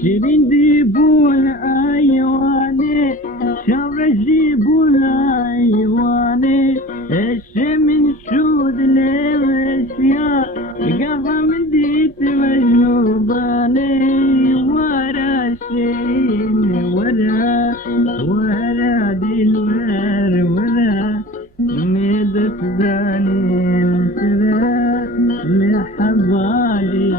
شيرين جيبوا الأيواني شر جيبوا الأيواني الشمن شود الأشياء قضى من ديت مجنوباني ورا شيرين ورا دي ورا ميدت داني السرا محبالي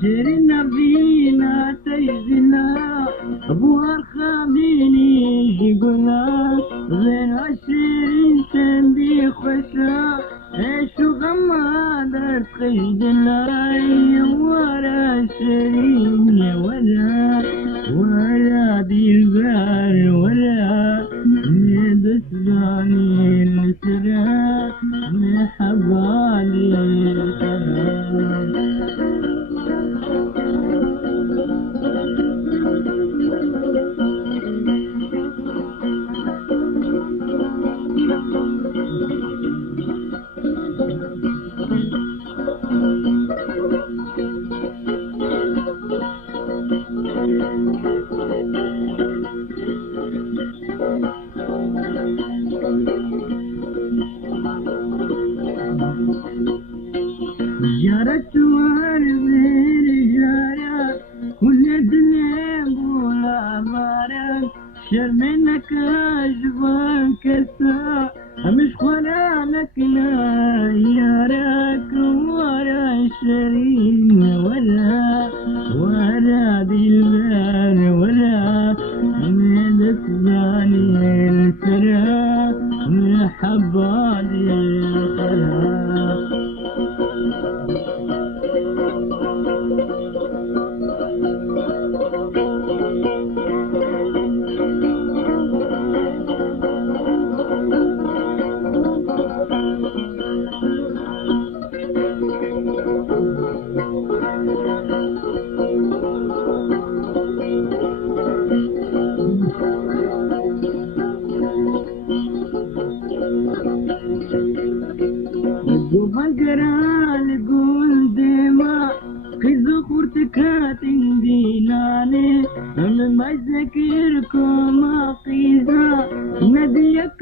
شيرنا بينا تيزنا ابوها الخاميني يقولنا غير عشرين سندي خشا ايشو غمادة تخيدنا ورا شيرين ورا دي البار ورا ميدس باني السرا محبالي جرت وارزين جارة كل الدنيا بولا بارك شرمنك أجبان كسا مش خلانك لا يارك ورا شرين ورا دي البار ورا ميدت باني السرا محبالي الخرا بقرا قول ديما خذ خورتك تنديناني من ما ذكركم قيزا نديك